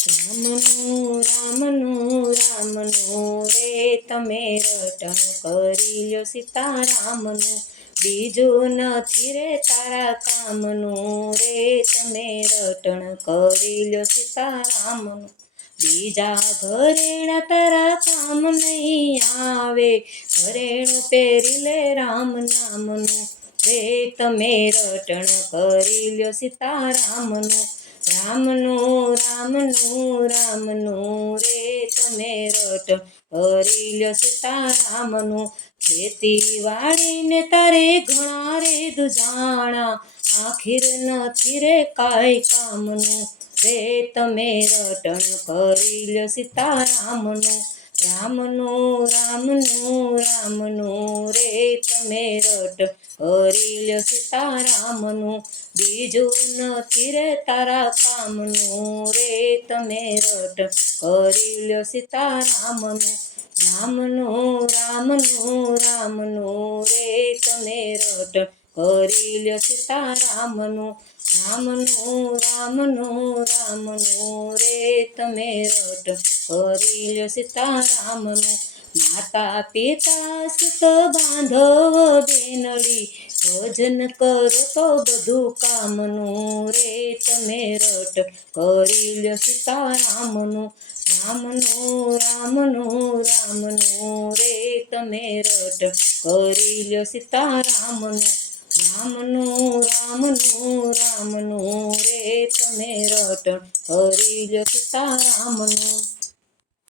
રામનું રે તમે રટણ કરી લ્યો સીતારામનું, બીજું નથી રે તારા કામનું રે તમે રટણ કરી લ્યો સીતારામનું, બીજા ઘરેણા તારા કામ નહીં આવે, ઘરેણું પહેરી લે રામ નામનું રે તમે રટણ કરી લ્યો સીતારામનું, રામનું રે તમે રટણ કરી લ્યો સીતારામનું, ખેતી વાળીને તારે ઘણા રે દુજાણા, આખીર નથી રે કાંઈ કામનું રે તમે રટણ કરી લ્યો સીતારામનું, રામનું રે તમે રટણ કરી લ્યો સીતારામનું, બીજું નથી રે તારા કામનું રે તમે રટણ કરી લ્યો સીતારામનું, રામનું રે તમે રટણ કરી લ્યો સીતારામનું, રામનું રે તમે રટણ કરી લ્યો સીતારામનું, માતા પિતા સુત બાંધવ બેનડી, ભજન કરો તો બધું કામનું રે તમે રટણ કરી લ્યો સીતારામનું, રામનું રે તમે રટણ કરી લ્યો સીતારામનું, રામનું રે તમે રટણ કરી લ્યો સીતારામનું.